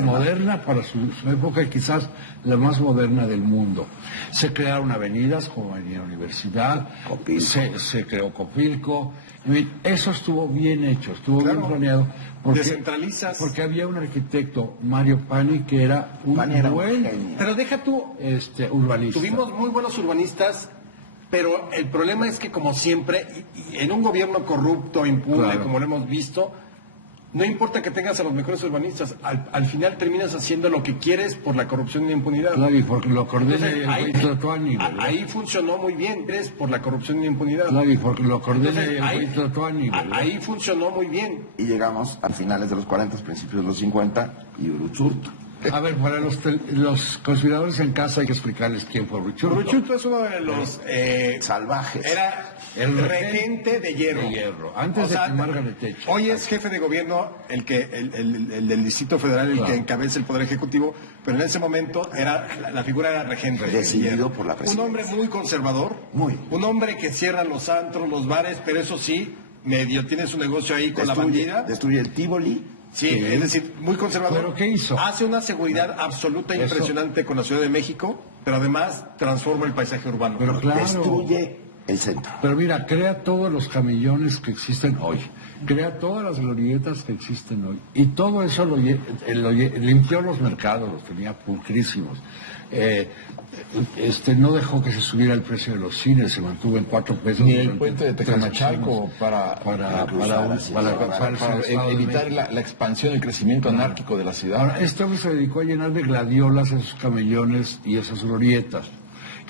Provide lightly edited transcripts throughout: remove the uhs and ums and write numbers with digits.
moderna para su época y quizás la más moderna del mundo. Se crearon avenidas como Avenida Universidad, se creó Copilco. Eso estuvo bien hecho, estuvo bien planeado. Descentralizas. Porque había un arquitecto, Mario Pani, que era un buen... Pero deja tú, urbanista. tuvimos muy buenos urbanistas, pero el problema es que, como siempre, y en un gobierno corrupto, impune, como lo hemos visto, no importa que tengas a los mejores urbanistas, al final terminas haciendo lo que quieres por la corrupción y la impunidad. Claro, y porque lo coordena el güey Tlatuani, ¿verdad? Ahí funcionó muy bien, eres por la corrupción y la impunidad. Claro, y porque lo coordena el güey Tlatuani, ¿verdad? Ahí funcionó muy bien. Y llegamos a finales de los 40, principios de los 50, y Uruchurtu. A ver, para los conspiradores en casa hay que explicarles quién fue Uruchurtu. Uruchurtu es uno de los salvajes. Era el regente de Hierro. Antes de que Margaret Thatcher. Hoy es jefe de gobierno el del Distrito Federal, el que encabeza el Poder Ejecutivo, pero en ese momento la figura era regente. Decidido por la presidencia. Un hombre muy conservador, un hombre que cierra los antros, los bares, pero eso sí, medio tiene su negocio ahí con la bandida. Destruye el Tívoli. Sí, es decir, muy conservador. ¿Pero qué hizo? Hace una seguridad absoluta e impresionante con la Ciudad de México, pero además transforma el paisaje urbano. Pero claro. Destruye el centro. Pero mira, crea todos los camellones que existen hoy. Crea todas las glorietas que existen hoy. Y todo eso limpió los mercados, los tenía pulcrísimos. No dejó que se subiera el precio de los cines, se mantuvo en 4 pesos. Ni el puente de Tecamachalco para evitar la expansión y el crecimiento anárquico de la ciudad. Ahora, este hombre se dedicó a llenar de gladiolas esos camellones y esas glorietas.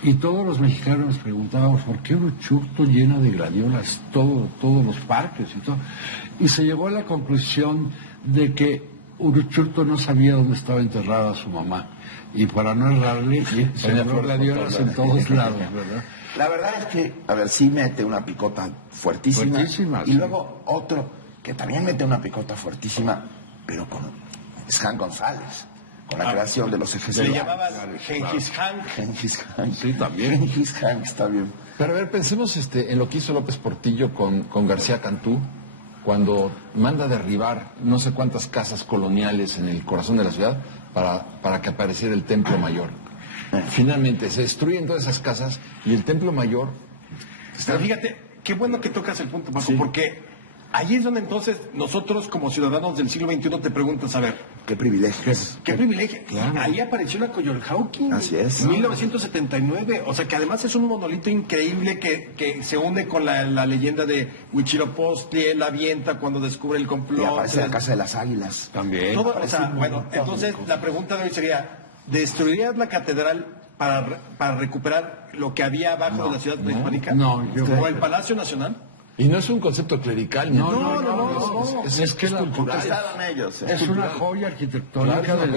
Y todos los mexicanos nos preguntábamos, ¿por qué Uruchurtu llena de gladiolas todos los parques y todo? Y se llegó a la conclusión de que Uruchurtu no sabía dónde estaba enterrada su mamá. Y para no errarle, sembró gladiolas en todos lados, ¿verdad? La verdad es que, a ver, sí mete una picota fuertísima. Y luego otro que también mete una picota fuertísima, pero con Sjan González. Con la creación de los ejes Se le llamaba Gengis Khan. Gengis Khan. Sí, también. Gengis Khan, está bien. Pero a ver, pensemos en lo que hizo López Portillo con García Cantú, cuando manda derribar no sé cuántas casas coloniales en el corazón de la ciudad para que apareciera el Templo Mayor. Finalmente se destruyen todas esas casas y el Templo Mayor... Pero fíjate, qué bueno que tocas el punto, Paco, porque ahí es donde entonces nosotros como ciudadanos del siglo XXI te preguntas, a ver... ¿Qué privilegios? ¿Qué privilegio? Claro. Ahí apareció la Coyolxauhqui. Así es. En 1979. O sea, que además es un monolito increíble que se une con la leyenda de Huitzilopochtli. Él avienta cuando descubre el complot. Y aparece la Casa de las Águilas. También. Todo, o sea, bueno, entonces la pregunta de hoy sería, ¿destruirías la catedral para recuperar lo que había abajo de la ciudad prehispánica? No, ¿O el Palacio Nacional? Y no es un concepto clerical. No. Es que Conquistaron ellos. es una joya arquitectónica del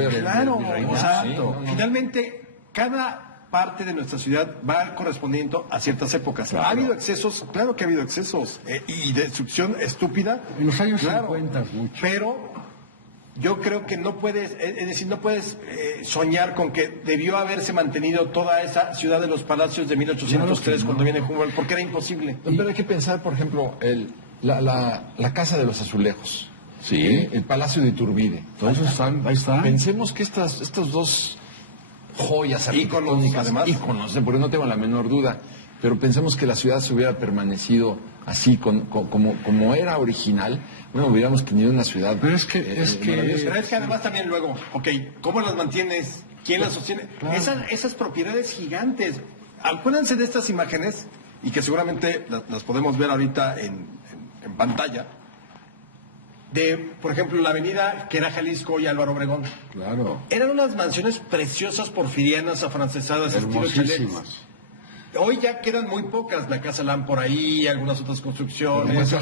O sea, virreinato. finalmente, cada parte de nuestra ciudad va correspondiendo a ciertas épocas. Claro. ¿Ha habido excesos? Claro que ha habido excesos. Y destrucción estúpida. En los años 50 mucho. Pero yo creo que no puedes, es decir, no puedes soñar con que debió haberse mantenido toda esa ciudad de los palacios de 1803 cuando viene Humboldt, porque era imposible. Pero hay que pensar, por ejemplo, la Casa de los Azulejos. Sí. El Palacio de Iturbide. Entonces ahí están. Pensemos que estos dos joyas arquitectónicas, además. íconos, porque no tengo la menor duda, pero pensemos que la ciudad se hubiera permanecido así, como era original, bueno, hubiéramos tenido una ciudad. Pero es que además también luego, ¿cómo las mantienes? ¿Quién las sostiene? Claro. Esas propiedades gigantes. Acuérdense de estas imágenes, y que seguramente las podemos ver ahorita en pantalla, de, por ejemplo, la avenida que era Jalisco y Álvaro Obregón. Claro. Eran unas mansiones preciosas, porfirianas, afrancesadas, estilo chalets. Hoy ya quedan muy pocas, la Casa Lam por ahí, algunas otras construcciones. Que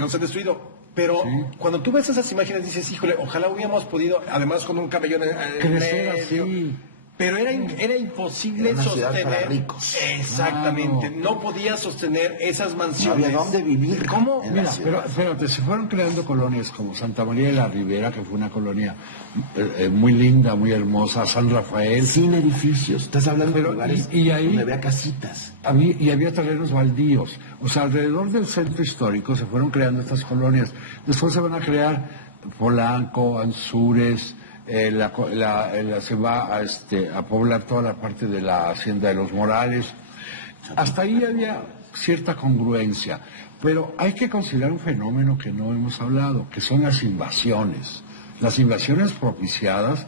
no se han destruido. Pero cuando tú ves esas imágenes dices, híjole, ojalá hubiéramos podido, además con un camellón en medio. Pero era imposible era una ciudad sostener. Para ricos. Exactamente. No podía sostener esas mansiones. No había dónde vivir. ¿Cómo? Mira, pero espérate, se fueron creando colonias como Santa María de la Ribera, que fue una colonia muy linda, muy hermosa, San Rafael. Sin edificios. Estás hablando de lugares y ahí, donde había casitas. Y había terrenos baldíos. O sea, alrededor del centro histórico se fueron creando estas colonias. Después se van a crear Polanco, Anzures, se va a poblar toda la parte de la Hacienda de los Morales. Hasta ahí había cierta congruencia, pero hay que considerar un fenómeno que no hemos hablado, que son las invasiones. Las invasiones propiciadas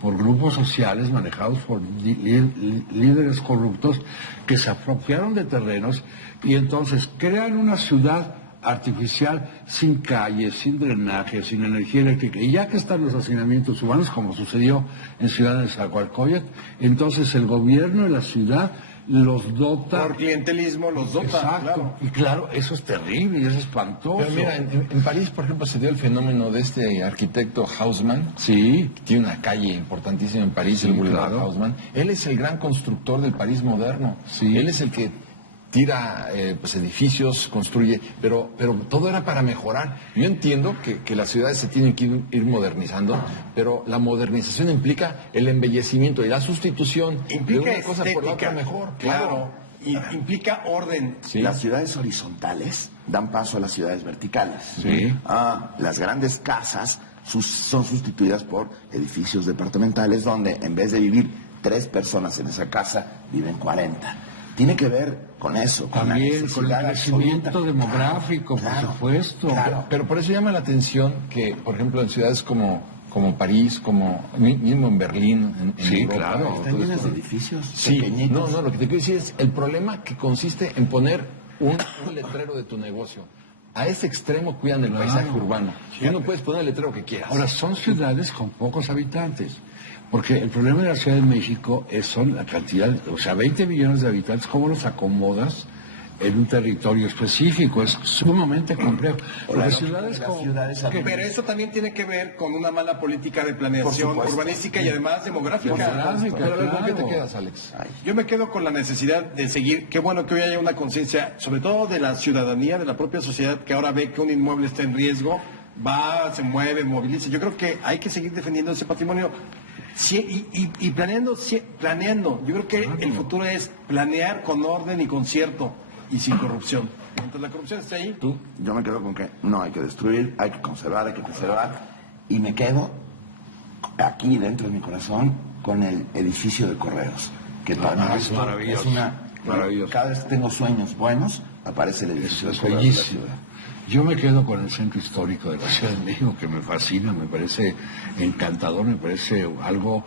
por grupos sociales manejados por líderes corruptos que se apropiaron de terrenos y entonces crean una ciudad artificial sin calles, sin drenaje, sin energía eléctrica. Y ya que están los hacinamientos urbanos, como sucedió en Ciudad de Nezahualcóyotl, entonces el gobierno de la ciudad los dota. Por clientelismo los dota. Exacto. Claro. Y claro, eso es terrible y es espantoso. Pero mira, en París, por ejemplo, se dio el fenómeno de este arquitecto Haussmann. Sí. Que tiene una calle importantísima en París, sí, el Boulevard Haussmann. Él es el gran constructor del París moderno. Sí. Él es el que tira edificios, construye, pero todo era para mejorar. Yo entiendo que las ciudades se tienen que ir modernizando, pero la modernización implica el embellecimiento y la sustitución implica de una cosa por la otra mejor. Claro. Implica orden. Sí. Las ciudades horizontales dan paso a las ciudades verticales. Sí. Las grandes casas son sustituidas por edificios departamentales donde en vez de vivir 3 personas en esa casa, viven 40. Tiene que ver con eso, también con el crecimiento demográfico, claro, por supuesto. Claro. Pero por eso llama la atención que, por ejemplo, en ciudades como París, como mismo en Berlín, en sí, Europa, claro, están llenas de edificios pequeñitos. No, lo que te quiero decir es el problema que consiste en poner un letrero de tu negocio. A ese extremo cuidan el paisaje urbano. Sí, tú no puedes poner el letrero que quieras. Ahora, son ciudades con pocos habitantes. Porque el problema de la Ciudad de México son la cantidad, 20 millones de habitantes, ¿cómo los acomodas en un territorio específico? Es sumamente complejo. Las ciudades pero eso también tiene que ver con una mala política de planeación urbanística y además demográfica. Pero ¿con qué te quedas, Alex? Yo me quedo con la necesidad de seguir, qué bueno que hoy haya una conciencia, sobre todo de la ciudadanía, de la propia sociedad, que ahora ve que un inmueble está en riesgo, se mueve, moviliza. Yo creo que hay que seguir defendiendo ese patrimonio. Sí, y planeando, yo creo que el futuro es planear con orden y concierto y sin corrupción. Mientras la corrupción esté ahí. Yo me quedo con que no hay que destruir, hay que conservar, hay que preservar. Y me quedo aquí dentro de mi corazón con el edificio de correos. Que para mí es maravilloso. Maravilloso. Cada vez que tengo sueños buenos, aparece el edificio de correos de la ciudad. Yo me quedo con el centro histórico de la Ciudad de México, que me fascina, me parece encantador, me parece algo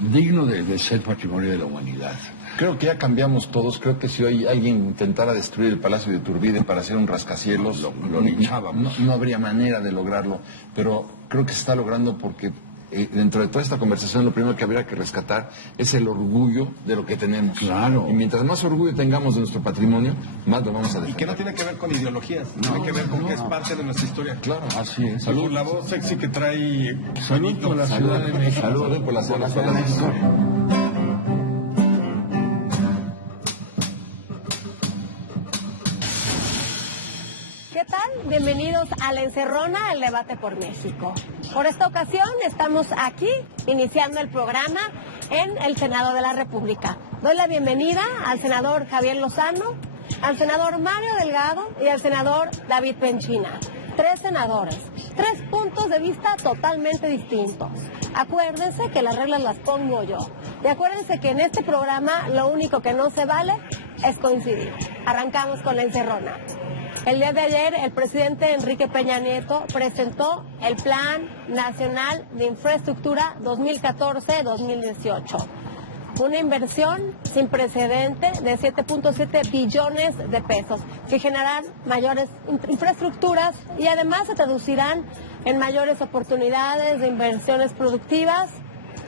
digno de ser patrimonio de la humanidad. Creo que ya cambiamos todos. Creo que si hoy alguien intentara destruir el Palacio de Iturbide para hacer un rascacielos, lo linchábamos. No habría manera de lograrlo. Pero creo que se está logrando porque dentro de toda esta conversación lo primero que habría que rescatar es el orgullo de lo que tenemos. Claro. Y mientras más orgullo tengamos de nuestro patrimonio, más lo vamos a defender. Y que no tiene que ver con ideologías, tiene que ver con que es parte de nuestra historia. Claro. Así es. Salud. La voz sexy que trae. Salud por la Ciudad de México. Salud por la Ciudad de México. ¿Qué tal? Bienvenidos a La Encerrona, el debate por México. Por esta ocasión estamos aquí iniciando el programa en el Senado de la República. Doy la bienvenida al senador Javier Lozano, al senador Mario Delgado y al senador David Penchina. 3 senadores, 3 puntos de vista totalmente distintos. Acuérdense que las reglas las pongo yo. Y acuérdense que en este programa lo único que no se vale es coincidir. Arrancamos con La Encerrona. El día de ayer, el presidente Enrique Peña Nieto presentó el Plan Nacional de Infraestructura 2014-2018. Una inversión sin precedente de 7.7 billones de pesos que generarán mayores infraestructuras y además se traducirán en mayores oportunidades de inversiones productivas,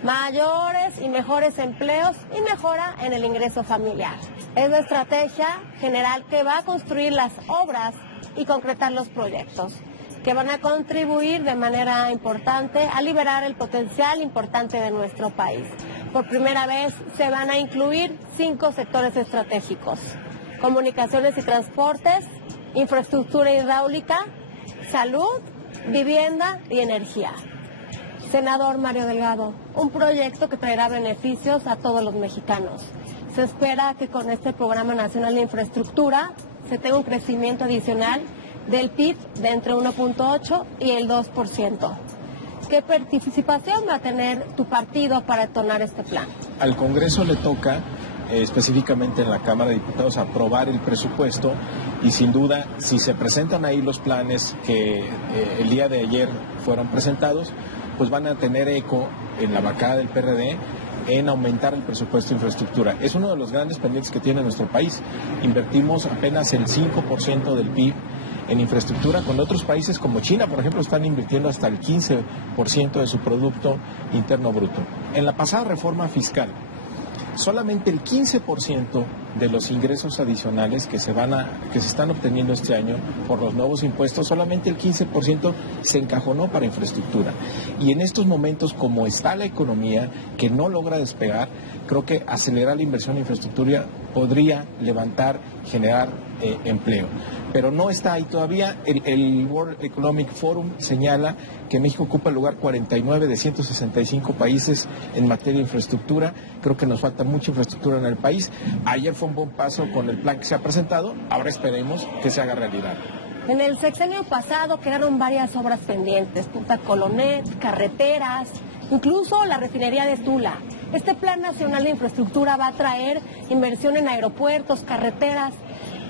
mayores y mejores empleos y mejora en el ingreso familiar. Es la estrategia general que va a construir las obras y concretar los proyectos, que van a contribuir de manera importante a liberar el potencial importante de nuestro país. Por primera vez se van a incluir 5 sectores estratégicos: comunicaciones y transportes, infraestructura hidráulica, salud, vivienda y energía. Senador Mario Delgado, un proyecto que traerá beneficios a todos los mexicanos. Se espera que con este Programa Nacional de Infraestructura se tenga un crecimiento adicional del PIB de entre 1.8 y el 2%. ¿Qué participación va a tener tu partido para detonar este plan? Al Congreso le toca, específicamente en la Cámara de Diputados, aprobar el presupuesto y sin duda, si se presentan ahí los planes que el día de ayer fueron presentados, pues van a tener eco en la bancada del PRD en aumentar el presupuesto de infraestructura. Es uno de los grandes pendientes que tiene nuestro país. Invertimos apenas el 5% del PIB en infraestructura, cuando otros países como China, por ejemplo, están invirtiendo hasta el 15% de su Producto Interno Bruto. En la pasada reforma fiscal, solamente el 15% de los ingresos adicionales que se están obteniendo este año por los nuevos impuestos, solamente el 15% se encajonó para infraestructura. Y en estos momentos, como está la economía, que no logra despegar, creo que acelerar la inversión en infraestructura podría levantar, generar empleo. Pero no está ahí todavía. El World Economic Forum señala que México ocupa el lugar 49 de 165 países en materia de infraestructura. Creo que nos falta mucha infraestructura en el país. Ayer fue un buen paso con el plan que se ha presentado. Ahora esperemos que se haga realidad. En el sexenio pasado quedaron varias obras pendientes, Punta Colonet, carreteras, incluso la refinería de Tula. Este Plan Nacional de Infraestructura va a traer inversión en aeropuertos, carreteras,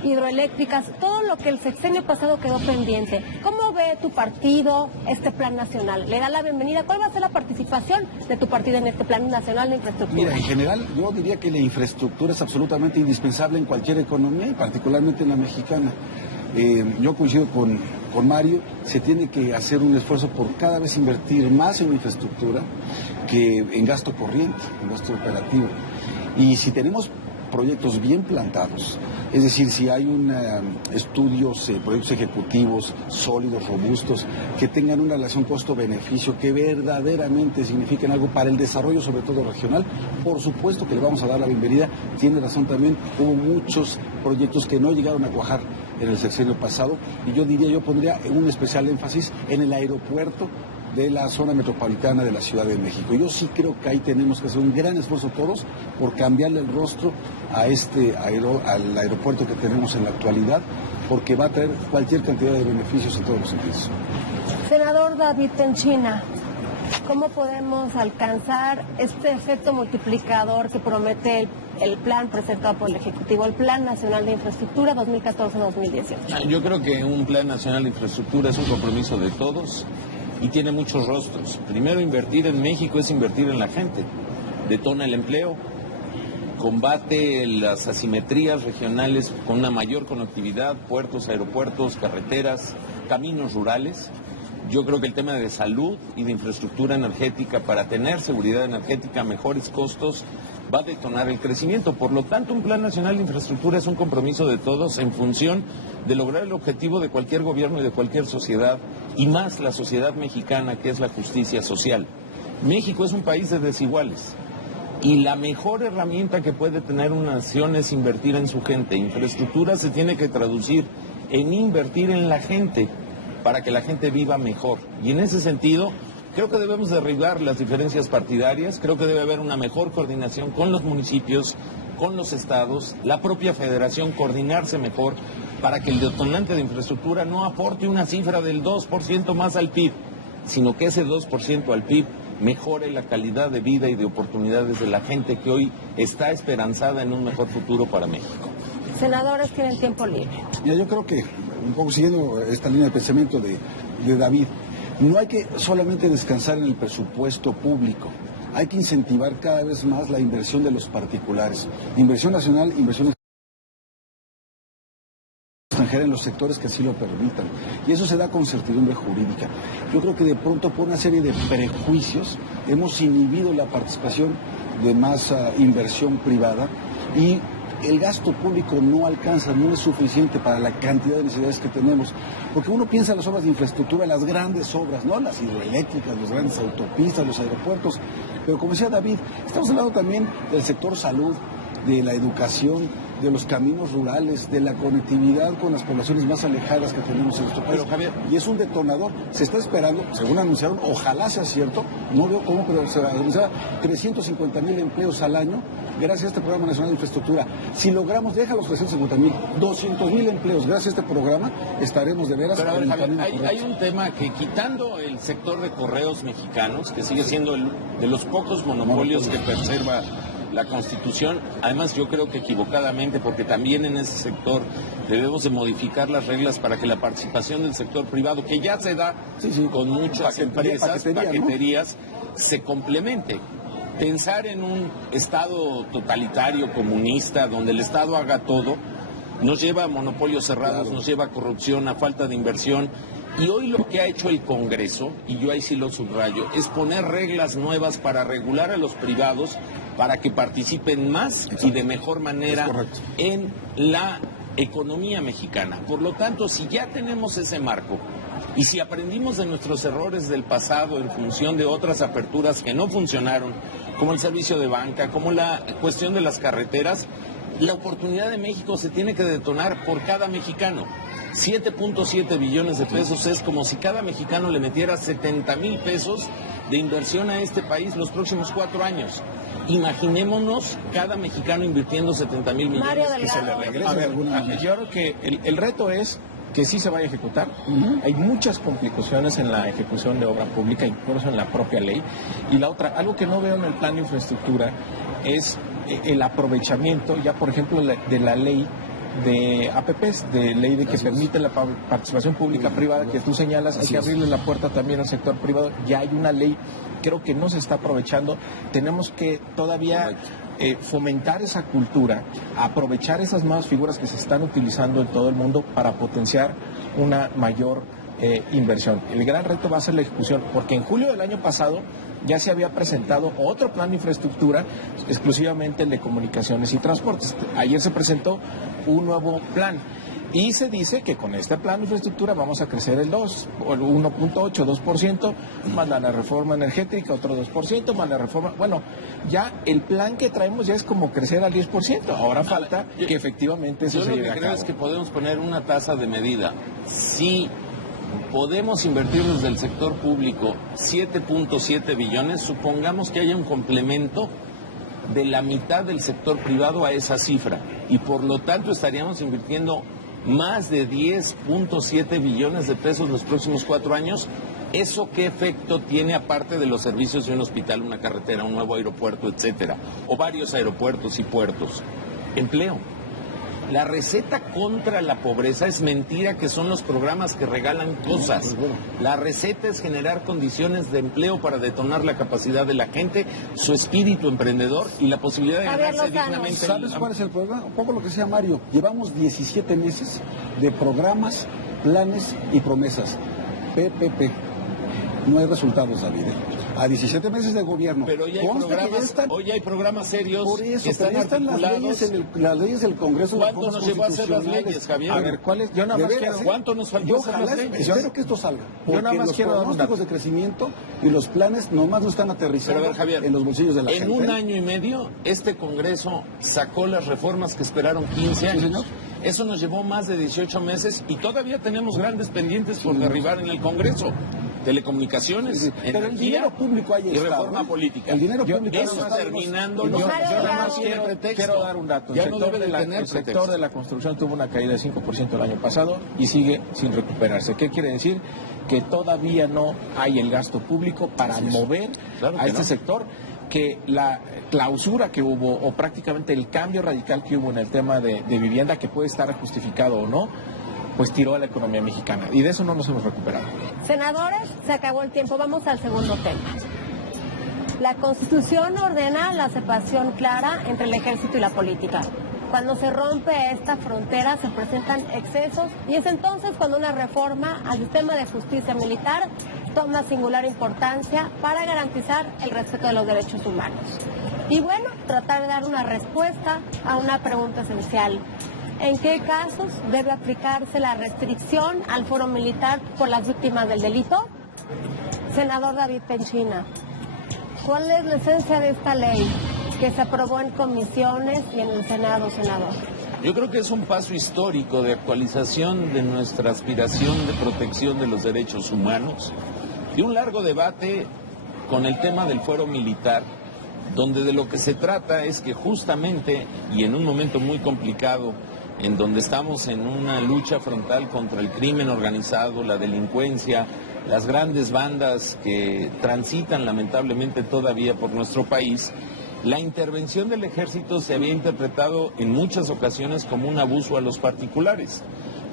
hidroeléctricas, todo lo que el sexenio pasado quedó pendiente. ¿Cómo ve tu partido este plan nacional? ¿Le da la bienvenida? ¿Cuál va a ser la participación de tu partido en este Plan Nacional de Infraestructura? Mira, en general yo diría que la infraestructura es absolutamente indispensable en cualquier economía y particularmente en la mexicana. Yo coincido con Mario, se tiene que hacer un esfuerzo por cada vez invertir más en infraestructura que en gasto corriente, en gasto operativo. Y si tenemos proyectos bien plantados, es decir, si hay estudios, proyectos ejecutivos sólidos, robustos, que tengan una relación costo-beneficio, que verdaderamente signifiquen algo para el desarrollo, sobre todo regional, por supuesto que le vamos a dar la bienvenida. Tiene razón también, hubo muchos proyectos que no llegaron a cuajar en el sexenio pasado, y yo pondría un especial énfasis en el aeropuerto de la zona metropolitana de la Ciudad de México. Yo sí creo que ahí tenemos que hacer un gran esfuerzo todos por cambiarle el rostro a al aeropuerto que tenemos en la actualidad, porque va a traer cualquier cantidad de beneficios en todos los sentidos. Senador David Penchina, ¿cómo podemos alcanzar este efecto multiplicador que promete el plan presentado por el Ejecutivo, el Plan Nacional de Infraestructura 2014-2018? Yo creo que un Plan Nacional de Infraestructura es un compromiso de todos y tiene muchos rostros. Primero, invertir en México es invertir en la gente. Detona el empleo, combate las asimetrías regionales con una mayor conectividad, puertos, aeropuertos, carreteras, caminos rurales. Yo creo que el tema de salud y de infraestructura energética para tener seguridad energética, mejores costos, va a detonar el crecimiento. Por lo tanto, un Plan Nacional de Infraestructura es un compromiso de todos en función de lograr el objetivo de cualquier gobierno y de cualquier sociedad, y más la sociedad mexicana, que es la justicia social. México es un país de desiguales y la mejor herramienta que puede tener una nación es invertir en su gente. Infraestructura se tiene que traducir en invertir en la gente para que la gente viva mejor. Y en ese sentido, creo que debemos derribar las diferencias partidarias, creo que debe haber una mejor coordinación con los municipios, con los estados, la propia federación, coordinarse mejor para que el detonante de infraestructura no aporte una cifra del 2% más al PIB, sino que ese 2% al PIB mejore la calidad de vida y de oportunidades de la gente que hoy está esperanzada en un mejor futuro para México. Senadores tienen tiempo libre. Mira, yo creo que, un poco siguiendo esta línea de pensamiento de David, no hay que solamente descansar en el presupuesto público, hay que incentivar cada vez más la inversión de los particulares, inversión nacional, inversión extranjera en los sectores que así lo permitan. Y eso se da con certidumbre jurídica. Yo creo que de pronto por una serie de prejuicios hemos inhibido la participación de más inversión privada, y el gasto público no alcanza, no es suficiente para la cantidad de necesidades que tenemos. Porque uno piensa en las obras de infraestructura, las grandes obras, ¿no? Las hidroeléctricas, las grandes autopistas, los aeropuertos. Pero como decía David, estamos hablando también del sector salud, de la educación, de los caminos rurales, de la conectividad con las poblaciones más alejadas que tenemos en nuestro país. Pero, Javier, y es un detonador. Se está esperando, según anunciaron, ojalá sea cierto, no veo cómo, pero se anunciará 350,000 empleos al año gracias a este Programa Nacional de Infraestructura. Si logramos, deja los 350,000, 200,000 empleos gracias a este programa, estaremos de veras... Pero a ver, Javier, hay un tema que, quitando el sector de correos mexicanos, que sigue siendo de los pocos monopolios que preserva la Constitución, además yo creo que equivocadamente, porque también en ese sector debemos de modificar las reglas para que la participación del sector privado, que ya se da con muchas empresas, paqueterías, ¿no?, se complemente. Pensar en un Estado totalitario, comunista, donde el Estado haga todo, nos lleva a monopolios cerrados, nos lleva a corrupción, a falta de inversión. Y hoy lo que ha hecho el Congreso, y yo ahí sí lo subrayo, es poner reglas nuevas para regular a los privados, para que participen más y de mejor manera en la economía mexicana. Por lo tanto, si ya tenemos ese marco, y si aprendimos de nuestros errores del pasado en función de otras aperturas que no funcionaron, como el servicio de banca, como la cuestión de las carreteras, la oportunidad de México se tiene que detonar por cada mexicano. 7.7 billones de pesos es como si cada mexicano le metiera 70,000 pesos de inversión a este país los próximos 4 años. Imaginémonos cada mexicano invirtiendo 70,000 millones y se le regresa. A ver, yo creo que el reto es que sí se vaya a ejecutar. Hay muchas complicaciones en la ejecución de obra pública, incluso en la propia ley. Y la otra, algo que no veo en el plan de infraestructura es el aprovechamiento, ya por ejemplo, de la ley de APPs, de ley de que permite la participación pública-privada, que tú señalas, hay que abrirle la puerta también al sector privado. Ya hay una ley, creo que no se está aprovechando. Tenemos que todavía fomentar esa cultura, aprovechar esas nuevas figuras que se están utilizando en todo el mundo para potenciar una mayor inversión. El gran reto va a ser la ejecución, porque en julio del año pasado ya se había presentado otro plan de infraestructura, exclusivamente el de comunicaciones y transportes. Ayer se presentó un nuevo plan y se dice que con este plan de infraestructura vamos a crecer el 2, o el 1.8, 2%, más la reforma energética, otro 2%, más la reforma... Bueno, ya el plan que traemos ya es como crecer al 10%. Ahora falta que efectivamente eso se lleve a cabo. Yo lo que creo es que podemos poner una tasa de medida. Si podemos invertir desde el sector público 7.7 billones, supongamos que haya un complemento de la mitad del sector privado a esa cifra, y por lo tanto estaríamos invirtiendo más de 10.7 billones de pesos los próximos 4 años. ¿Eso qué efecto tiene, aparte de los servicios de un hospital, una carretera, un nuevo aeropuerto, etcétera, o varios aeropuertos y puertos? Empleo. La receta contra la pobreza es mentira, que son los programas que regalan cosas. La receta es generar condiciones de empleo para detonar la capacidad de la gente, su espíritu emprendedor y la posibilidad de ganarse dignamente. ¿Sabes cuál es el problema? Un poco lo que decía Mario. Llevamos 17 meses de programas, planes y promesas. PPP. No hay resultados, David. A 17 meses de gobierno. Pero hoy hay programas serios. Por eso, que están articulados. las leyes del Congreso. ¿Cuánto nos llevó a hacer las leyes, Javier? A ver, ¿cuáles? Yo nada más quiero... ¿Cuánto nos faltó hacer las leyes? Espero que esto salga. Porque nada más quiero los pronósticos de crecimiento y los planes nomás no están aterrizando. Pero a ver, Javier, en los bolsillos de la gente. En un año y medio, este Congreso sacó las reformas que esperaron 15 años. ¿Sí, señor? Eso nos llevó más de 18 meses y todavía tenemos grandes pendientes por derribar en el Congreso. Telecomunicaciones, pero el dinero público hay y reforma política. El dinero público eso terminando. Yo nada más quiero dar un dato. El sector de la construcción tuvo una caída de 5% el año pasado y sigue sin recuperarse. ¿Qué quiere decir? Que todavía no hay el gasto público para mover a este sector, que la clausura que hubo, o prácticamente el cambio radical que hubo en el tema de vivienda, que puede estar justificado o no, pues tiró a la economía mexicana, y de eso no nos hemos recuperado. Senadores, se acabó el tiempo, vamos al segundo tema. La Constitución ordena la separación clara entre el ejército y la política. Cuando se rompe esta frontera se presentan excesos, y es entonces cuando una reforma al sistema de justicia militar toma singular importancia para garantizar el respeto de los derechos humanos. Y bueno, tratar de dar una respuesta a una pregunta esencial. ¿En qué casos debe aplicarse la restricción al foro militar por las víctimas del delito? Senador David Penchina, ¿cuál es la esencia de esta ley que se aprobó en comisiones y en el Senado, senador? Yo creo que es un paso histórico de actualización de nuestra aspiración de protección de los derechos humanos, y un largo debate con el tema del fuero militar, donde de lo que se trata es que justamente, y en un momento muy complicado, en donde estamos en una lucha frontal contra el crimen organizado, la delincuencia, las grandes bandas que transitan lamentablemente todavía por nuestro país, la intervención del ejército se había interpretado en muchas ocasiones como un abuso a los particulares.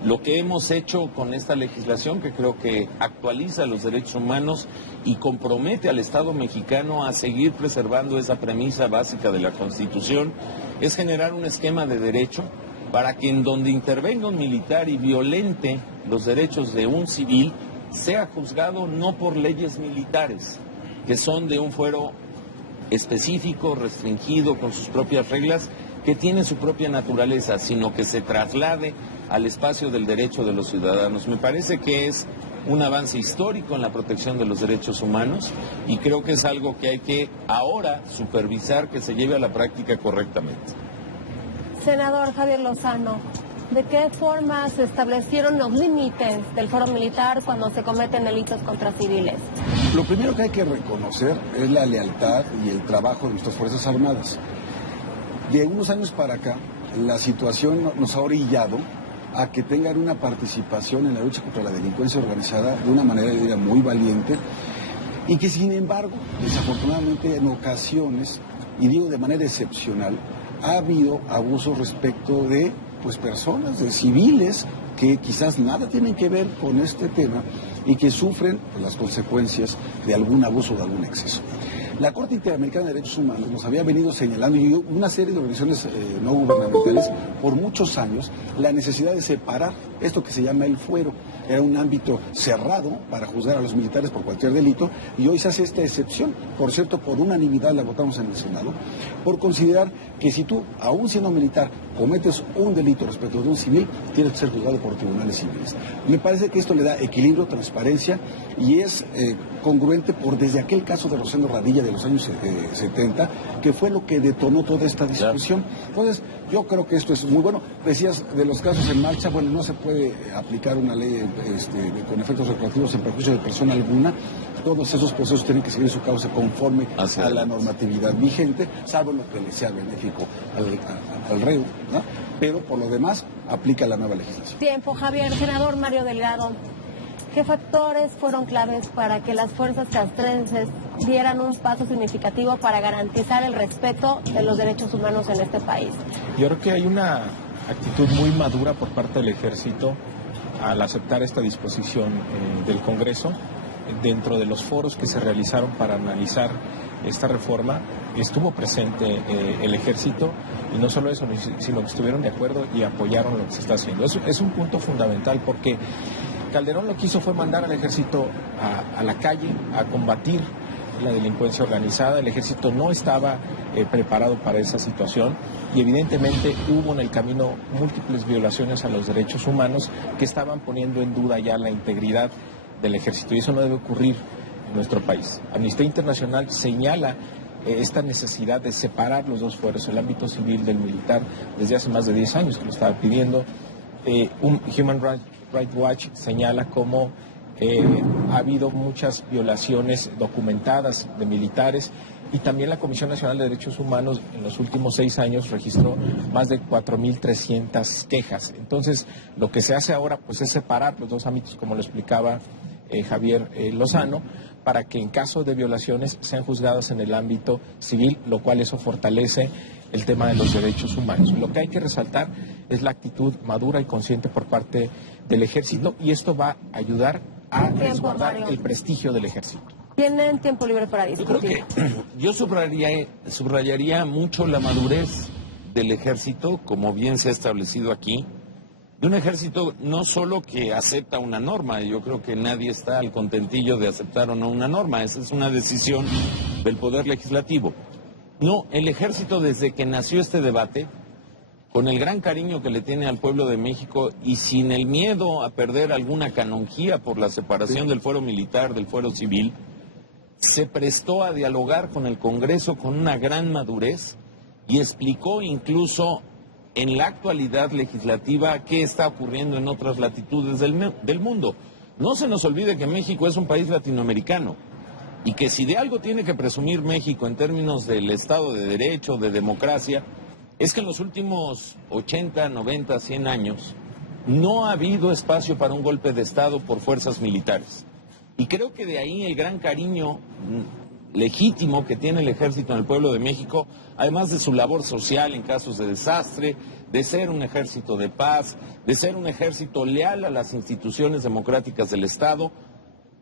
Lo que hemos hecho con esta legislación, que creo que actualiza los derechos humanos y compromete al Estado mexicano a seguir preservando esa premisa básica de la Constitución, es generar un esquema de derecho para que en donde intervenga un militar y violente los derechos de un civil, sea juzgado no por leyes militares, que son de un fuero específico, restringido, con sus propias reglas, que tiene su propia naturaleza, sino que se traslade al espacio del derecho de los ciudadanos. Me parece que es un avance histórico en la protección de los derechos humanos y creo que es algo que hay que ahora supervisar que se lleve a la práctica correctamente. Senador Javier Lozano, ¿de qué forma se establecieron los límites del fuero militar cuando se cometen delitos contra civiles? Lo primero que hay que reconocer es la lealtad y el trabajo de nuestras Fuerzas Armadas. De unos años para acá, la situación nos ha orillado a que tengan una participación en la lucha contra la delincuencia organizada de una manera, yo diría, muy valiente, y que sin embargo, desafortunadamente en ocasiones, y digo de manera excepcional, ha habido abusos respecto de personas, de civiles, que quizás nada tienen que ver con este tema y que sufren las consecuencias de algún abuso o de algún exceso. La Corte Interamericana de Derechos Humanos nos había venido señalando, y una serie de organizaciones no gubernamentales, por muchos años, la necesidad de separar esto que se llama el fuero. Era un ámbito cerrado para juzgar a los militares por cualquier delito, y hoy se hace esta excepción. Por cierto, por unanimidad la votamos en el Senado, por considerar que si tú, aún siendo militar, cometes un delito respecto de un civil, tienes que ser juzgado por tribunales civiles. Me parece que esto le da equilibrio, transparencia, y es congruente por desde aquel caso de Rosendo Radilla de los años 70, que fue lo que detonó toda esta discusión. Entonces, yo creo que esto es muy bueno. Decías de los casos en marcha, bueno, no se puede aplicar una ley con efectos retroactivos en perjuicio de persona alguna. Todos esos procesos tienen que seguir su causa conforme a la normatividad vigente, salvo lo que le sea benéfico al reo, ¿no? Pero por lo demás, aplica la nueva legislación. Tiempo, Javier. Senador Mario Delgado, ¿qué factores fueron claves para que las fuerzas castrenses dieran un paso significativo para garantizar el respeto de los derechos humanos en este país? Yo creo que hay una actitud muy madura por parte del Ejército al aceptar esta disposición del Congreso. Dentro de los foros que se realizaron para analizar esta reforma, estuvo presente el Ejército, y no solo eso, sino que estuvieron de acuerdo y apoyaron lo que se está haciendo. Es un punto fundamental, porque Calderón lo que hizo fue mandar al Ejército a la calle a combatir la delincuencia organizada. El Ejército no estaba preparado para esa situación, y evidentemente hubo en el camino múltiples violaciones a los derechos humanos que estaban poniendo en duda ya la integridad del Ejército, y eso no debe ocurrir en nuestro país. Amnistía Internacional señala esta necesidad de separar los dos fueros, el ámbito civil del militar, desde hace más de 10 años que lo estaba pidiendo. Human Rights Watch señala cómo ha habido muchas violaciones documentadas de militares, y también la Comisión Nacional de Derechos Humanos en los últimos 6 años registró más de 4.300 quejas. Entonces, lo que se hace ahora pues es separar los dos ámbitos, como lo explicaba Javier Lozano, para que en caso de violaciones sean juzgadas en el ámbito civil, lo cual eso fortalece el tema de los derechos humanos. Lo que hay que resaltar es la actitud madura y consciente por parte del Ejército, y esto va a ayudar a resguardar el prestigio del Ejército. Tienen tiempo libre para discutir. Yo subrayaría mucho la madurez del Ejército, como bien se ha establecido aquí, de un Ejército no solo que acepta una norma. Yo creo que nadie está al contentillo de aceptar o no una norma. Esa es una decisión del Poder Legislativo. No, el Ejército, desde que nació este debate, con el gran cariño que le tiene al pueblo de México y sin el miedo a perder alguna canonjía por la separación del fuero militar del fuero civil, se prestó a dialogar con el Congreso con una gran madurez y explicó incluso en la actualidad legislativa qué está ocurriendo en otras latitudes del mundo. No se nos olvide que México es un país latinoamericano y que si de algo tiene que presumir México en términos del Estado de Derecho, de democracia, es que en los últimos 80, 90, 100 años no ha habido espacio para un golpe de Estado por fuerzas militares. Y creo que de ahí el gran cariño legítimo que tiene el ejército en el pueblo de México, además de su labor social en casos de desastre, de ser un ejército de paz, de ser un ejército leal a las instituciones democráticas del Estado,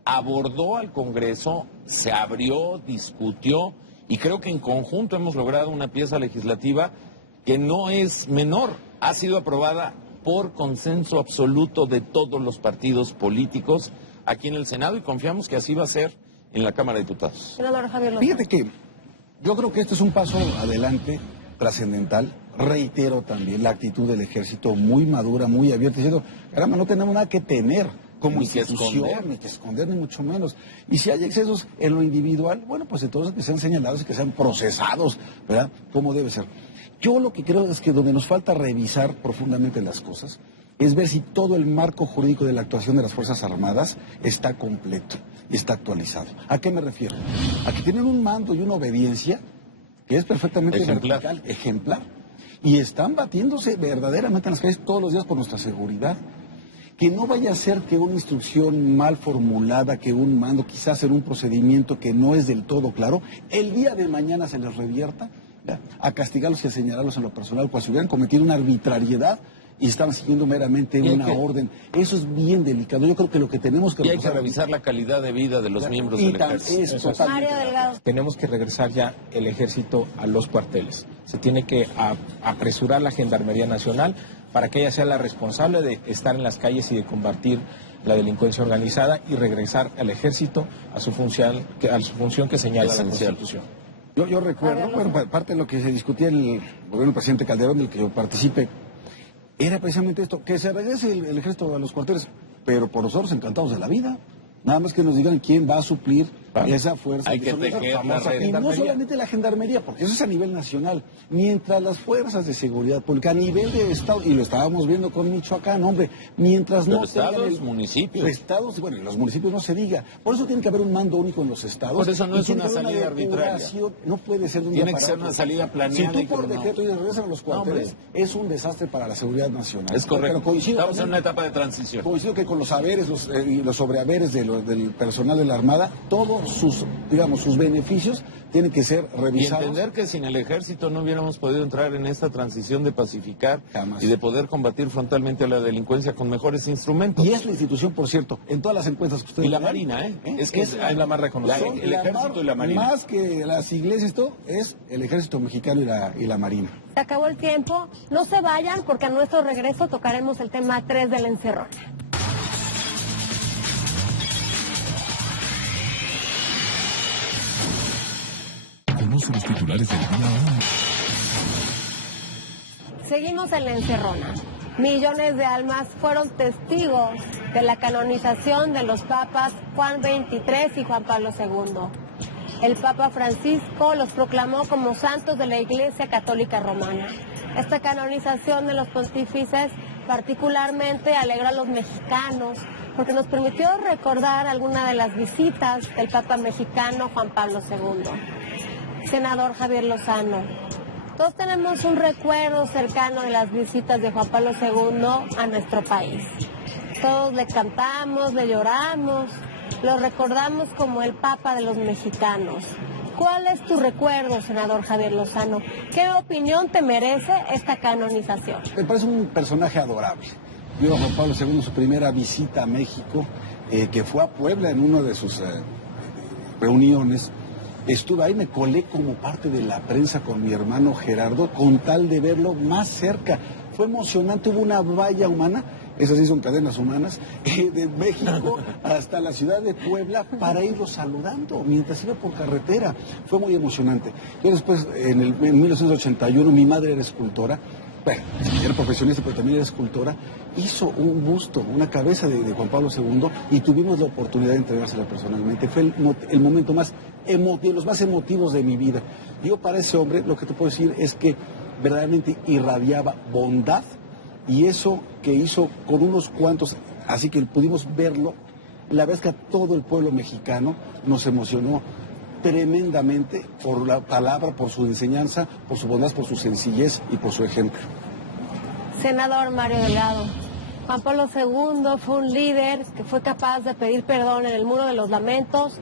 abordó al Congreso, se abrió, discutió, y creo que en conjunto hemos logrado una pieza legislativa que no es menor, ha sido aprobada por consenso absoluto de todos los partidos políticos aquí en el Senado y confiamos que así va a ser en la Cámara de Diputados. Fíjate que yo creo que esto es un paso adelante trascendental. Reitero también la actitud del ejército muy madura, muy abierta, diciendo, caramba, no tenemos nada que temer como institución, ni que esconder, ni mucho menos. Y si hay excesos en lo individual, bueno, pues entonces que sean señalados y que sean procesados, ¿verdad? Como debe ser. Yo lo que creo es que donde nos falta revisar profundamente las cosas es ver si todo el marco jurídico de la actuación de las Fuerzas Armadas está completo y está actualizado. ¿A qué me refiero? A que tienen un mando y una obediencia que es perfectamente vertical, ejemplar, y están batiéndose verdaderamente en las calles todos los días por nuestra seguridad. Que no vaya a ser que una instrucción mal formulada, que un mando, quizás en un procedimiento que no es del todo claro, el día de mañana se les revierta, ¿ya?, a castigarlos y a señalarlos en lo personal, pues si hubieran cometido una arbitrariedad y estaban siguiendo meramente una orden. Eso es bien delicado. Yo creo que lo que tenemos que... Y hay que revisar la calidad de vida de los miembros del ejército. Tenemos que regresar ya el ejército a los cuarteles. Se tiene que apresurar la Gendarmería Nacional para que ella sea la responsable de estar en las calles y de combatir la delincuencia organizada y regresar al ejército a su función que señala la Constitución. Yo recuerdo, bueno, parte de lo que se discutía en el gobierno del presidente Calderón, del que yo participé, era precisamente esto, que se regrese el ejército a los cuarteles, pero por nosotros encantados de la vida. Nada más que nos digan quién va a suplir esa fuerza. Hay que tejer la red. Y no solamente la Gendarmería, porque eso es a nivel nacional. Mientras las fuerzas de seguridad pública, a nivel de Estado, y lo estábamos viendo con Michoacán, hombre, mientras no tengan estados, municipios. Estados, bueno, los municipios no se diga. Por eso tiene que haber un mando único en los estados. Por eso no es una salida arbitraria. No puede ser de un día para otro. Tiene que ser una salida planeada. Si tú por decreto y regresan a los cuarteles, es un desastre para la seguridad nacional. Es correcto. Estamos en una etapa de transición. Coincido que con los haberes y los sobrehaberes del personal de la Armada, todos sus, digamos, sus beneficios tienen que ser revisados. Y entender que sin el ejército no hubiéramos podido entrar en esta transición de pacificar y de poder combatir frontalmente a la delincuencia con mejores instrumentos. Y es la institución, por cierto, en todas las encuestas que ustedes... Y la Marina, es que es la más reconocida. El ejército y la Marina. Más que las iglesias, esto es el ejército mexicano y la Marina. Se acabó el tiempo. No se vayan porque a nuestro regreso tocaremos el tema 3 de la encerrona. Conoce los titulares del día hoy. Seguimos en la encerrona. Millones de almas fueron testigos de la canonización de los papas Juan XXIII y Juan Pablo II. El Papa Francisco los proclamó como santos de la Iglesia Católica Romana. Esta canonización de los pontífices particularmente alegra a los mexicanos porque nos permitió recordar alguna de las visitas del Papa mexicano Juan Pablo II. Senador Javier Lozano, todos tenemos un recuerdo cercano de las visitas de Juan Pablo II a nuestro país. Todos le cantamos, le lloramos, lo recordamos como el Papa de los mexicanos. ¿Cuál es tu recuerdo, senador Javier Lozano? ¿Qué opinión te merece esta canonización? Me parece un personaje adorable. Vio a Juan Pablo II su primera visita a México, que fue a Puebla en una de sus reuniones. Estuve ahí, me colé como parte de la prensa con mi hermano Gerardo, con tal de verlo más cerca. Fue emocionante, hubo una valla humana, esas sí son cadenas humanas, de México hasta la ciudad de Puebla para irlo saludando mientras iba por carretera. Fue muy emocionante. Yo después, en 1981, mi madre era escultora. Bueno, era profesionista, pero también era escultora. Hizo un busto, una cabeza de Juan Pablo II y tuvimos la oportunidad de entregársela personalmente. Fue el momento más emotivo, los más emotivos de mi vida. Yo para ese hombre lo que te puedo decir es que verdaderamente irradiaba bondad, y eso que hizo con unos cuantos, así que pudimos verlo, la verdad es que a todo el pueblo mexicano nos emocionó tremendamente por la palabra, por su enseñanza, por su bondad, por su sencillez y por su ejemplo. Senador Mario Delgado, Juan Pablo II fue un líder que fue capaz de pedir perdón en el Muro de los Lamentos,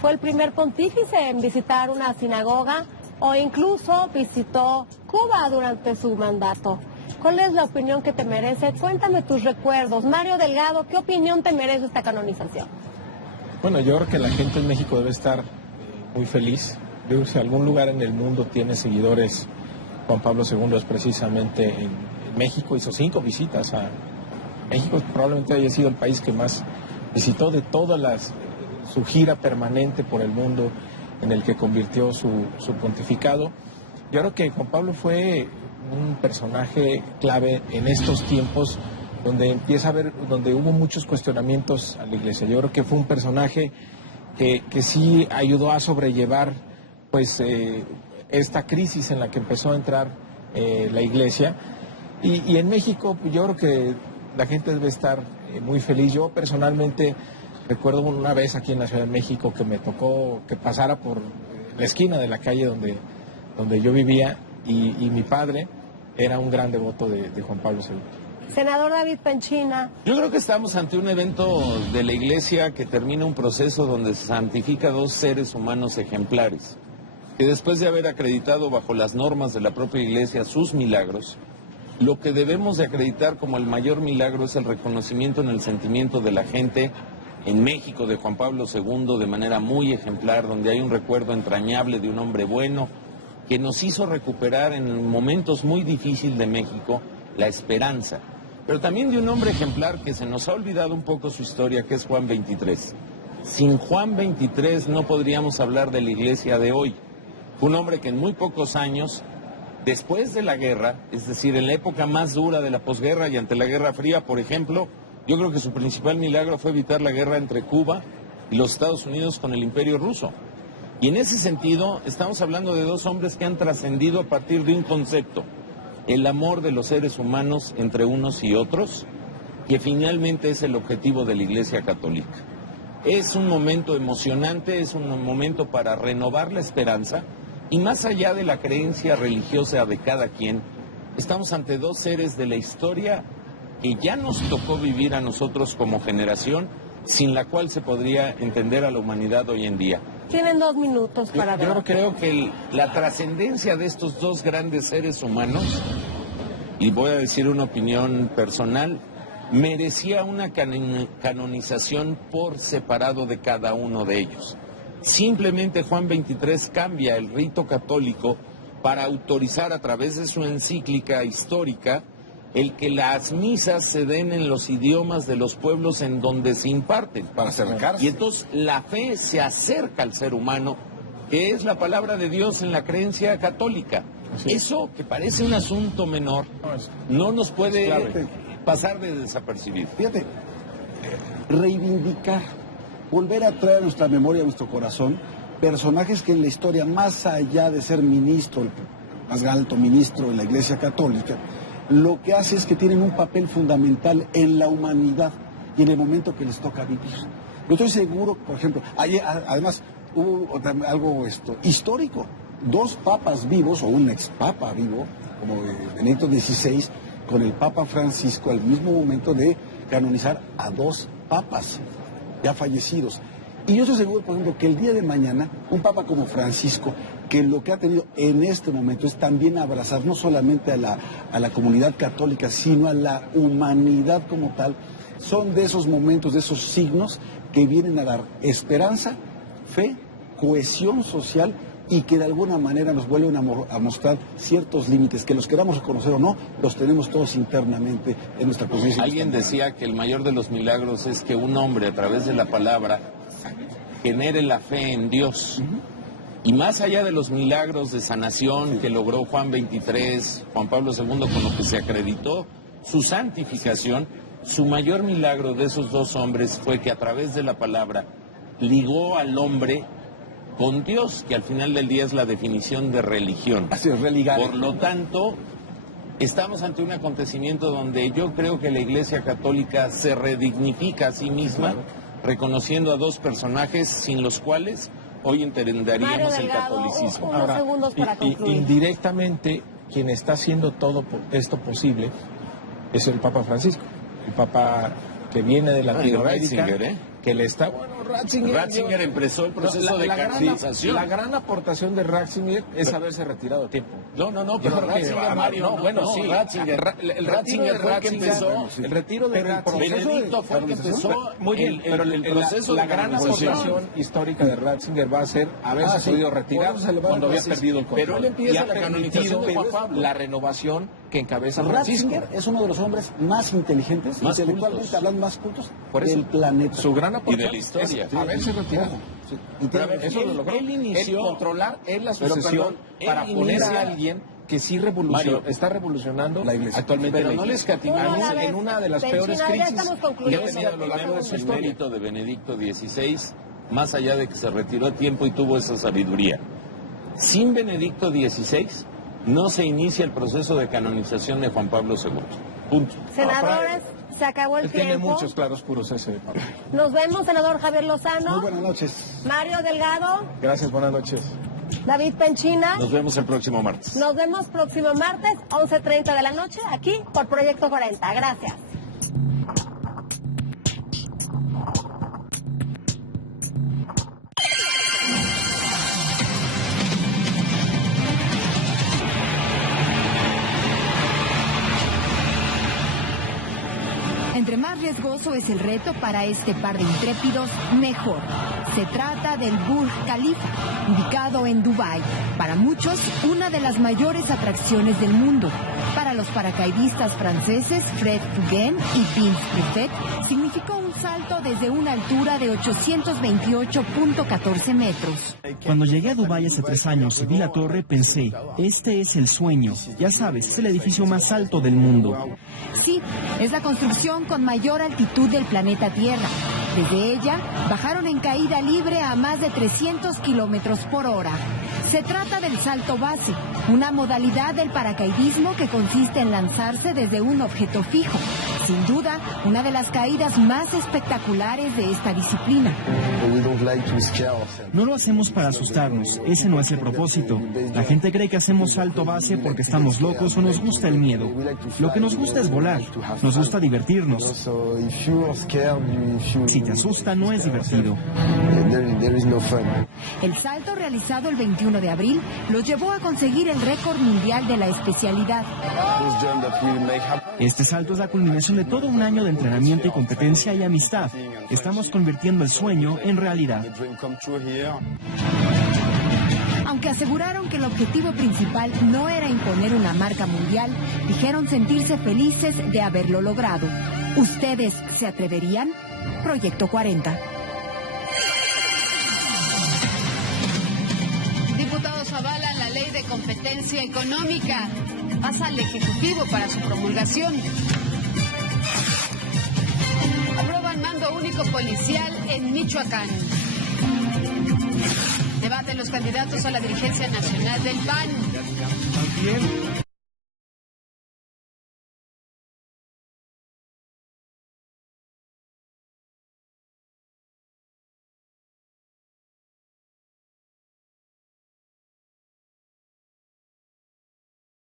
fue el primer pontífice en visitar una sinagoga o incluso visitó Cuba durante su mandato. ¿Cuál es la opinión que te merece? Cuéntame tus recuerdos. Mario Delgado, ¿qué opinión te merece esta canonización? Bueno, yo creo que la gente en México debe estar muy feliz. Yo creo que si algún lugar en el mundo tiene seguidores, Juan Pablo II es precisamente en México. Hizo 5 visitas a México, probablemente haya sido el país que más visitó de todas su gira permanente por el mundo en el que convirtió su pontificado. Yo creo que Juan Pablo fue un personaje clave en estos tiempos donde donde hubo muchos cuestionamientos a la Iglesia. Yo creo que fue un personaje que sí ayudó a sobrellevar pues esta crisis en la que empezó a entrar la Iglesia. Y en México yo creo que la gente debe estar muy feliz. Yo personalmente recuerdo una vez aquí en la Ciudad de México que me tocó que pasara por la esquina de la calle donde yo vivía y mi padre era un gran devoto de Juan Pablo II. Senador David Penchina. Yo creo que estamos ante un evento de la Iglesia que termina un proceso donde se santifica a 2 seres humanos ejemplares, que después de haber acreditado bajo las normas de la propia Iglesia sus milagros, lo que debemos de acreditar como el mayor milagro es el reconocimiento en el sentimiento de la gente en México de Juan Pablo II de manera muy ejemplar, donde hay un recuerdo entrañable de un hombre bueno que nos hizo recuperar en momentos muy difíciles de México la esperanza, pero también de un hombre ejemplar que se nos ha olvidado un poco su historia, que es Juan XXIII. Sin Juan XXIII no podríamos hablar de la Iglesia de hoy. Un hombre que en muy pocos años, después de la guerra, es decir, en la época más dura de la posguerra y ante la Guerra Fría, por ejemplo, yo creo que su principal milagro fue evitar la guerra entre Cuba y los Estados Unidos con el Imperio Ruso. Y en ese sentido, estamos hablando de 2 hombres que han trascendido a partir de un concepto, el amor de los seres humanos entre unos y otros, que finalmente es el objetivo de la Iglesia Católica. Es un momento emocionante, es un momento para renovar la esperanza, y más allá de la creencia religiosa de cada quien, estamos ante 2 seres de la historia que ya nos tocó vivir a nosotros como generación, sin la cual se podría entender a la humanidad hoy en día. Tienen 2 minutos para ver. Yo creo que la trascendencia de estos 2 grandes seres humanos, y voy a decir una opinión personal, merecía una canonización por separado de cada uno de ellos. Simplemente Juan XXIII cambia el rito católico para autorizar a través de su encíclica histórica el que las misas se den en los idiomas de los pueblos en donde se imparten. Para acercarse. Y entonces la fe se acerca al ser humano, que es la palabra de Dios en la creencia católica. Sí. Eso, que parece un asunto menor, no nos puede pasar de desapercibido. Fíjate, reivindicar, volver a traer a nuestra memoria, a nuestro corazón, personajes que en la historia, más allá de ser ministro, el más alto ministro en la Iglesia Católica, lo que hace es que tienen un papel fundamental en la humanidad y en el momento que les toca vivir. Yo estoy seguro, por ejemplo, además hubo algo histórico, 2 papas vivos o un expapa vivo, como Benedicto XVI, con el Papa Francisco al mismo momento de canonizar a 2 papas ya fallecidos. Y yo estoy seguro, por ejemplo, que el día de mañana, un papa como Francisco, que lo que ha tenido en este momento es también abrazar no solamente a la comunidad católica, sino a la humanidad como tal, son de esos momentos, de esos signos que vienen a dar esperanza, fe, cohesión social y que de alguna manera nos vuelven a mostrar ciertos límites, que los queramos reconocer o no, los tenemos todos internamente en nuestra conciencia. Alguien decía que el mayor de los milagros es que un hombre a través de la palabra genere la fe en Dios. Y más allá de los milagros de sanación que logró Juan XXIII, Juan Pablo II, con lo que se acreditó su santificación, su mayor milagro de esos 2 hombres fue que a través de la palabra ligó al hombre con Dios, que al final del día es la definición de religión. Así es, religar. Por lo tanto, estamos ante un acontecimiento donde yo creo que la Iglesia Católica se redignifica a sí misma, reconociendo a dos personajes sin los cuales hoy entenderíamos el catolicismo. Unos segundos para concluir. Indirectamente, quien está haciendo todo esto posible es el Papa Francisco, el Papa que viene de Latinoamérica, que le está... Ratzinger empezó el proceso de canonización. La gran aportación de Ratzinger es haberse retirado a tiempo. No, pero Ratzinger, Mario, Ratzinger. El Ratzinger fue el que empezó. El retiro de Ratzinger. Benedicto fue el que empezó. Muy bien, pero el proceso de la gran aportación histórica de Ratzinger va a ser haberse podido retirar cuando había perdido el control. Pero él empieza la canonización de Juan Pablo. La renovación que encabeza Francisco. Ratzinger es uno de los hombres más inteligentes, más intelectualmente hablando, más cultos del planeta. Su gran y de la historia. Haberse retirado. Eso lo logró. Él inició, controlar la sucesión para poner a alguien que sí está revolucionando la Iglesia. Actualmente. Pero no les escatimamos en una de las peores crisis que ha tenido a lo largo de su mérito de Benedicto XVI, más allá de que se retiró a tiempo y tuvo esa sabiduría. Sin Benedicto XVI no se inicia el proceso de canonización de Juan Pablo II. Punto. Senadores, se acabó el tiempo. Tiene muchos claroscuros ese de Pablo. Nos vemos, senador Javier Lozano. Muy buenas noches. Mario Delgado. Gracias, buenas noches. David Penchina. Nos vemos el próximo martes. Nos vemos próximo martes, 11:30 de la noche, aquí por Proyecto 40. Gracias. Entre más riesgoso es el reto para este par de intrépidos, mejor. Se trata del Burj Khalifa, ubicado en Dubái. Para muchos, una de las mayores atracciones del mundo. Para los paracaidistas franceses Fred Fugain y Vince Buffet, significó un salto desde una altura de 828.14 metros. Cuando llegué a Dubái hace 3 años y vi la torre, pensé, este es el sueño. Ya sabes, es el edificio más alto del mundo. Sí, es la construcción con mayor altitud del planeta Tierra. Desde ella, bajaron en caída libre a más de 300 kilómetros por hora. Se trata del salto base, una modalidad del paracaidismo que consiste en lanzarse desde un objeto fijo. Sin duda, una de las caídas más espectaculares de esta disciplina. No lo hacemos para asustarnos, ese no es el propósito. La gente cree que hacemos salto base porque estamos locos o nos gusta el miedo. Lo que nos gusta es volar, nos gusta divertirnos. Si te asusta, no es divertido. El salto realizado el 21 de abril los llevó a conseguir el récord mundial de la especialidad. Este salto es la culminación de todo un año de entrenamiento y competencia y amistad. Estamos convirtiendo el sueño en realidad. Aunque aseguraron que el objetivo principal no era imponer una marca mundial, dijeron sentirse felices de haberlo logrado. ¿Ustedes se atreverían? Proyecto 40. Diputados avalan la ley de competencia económica. Pasa al Ejecutivo para su promulgación. Aprueban mando único policial en Michoacán. Debaten los candidatos a la dirigencia nacional del PAN.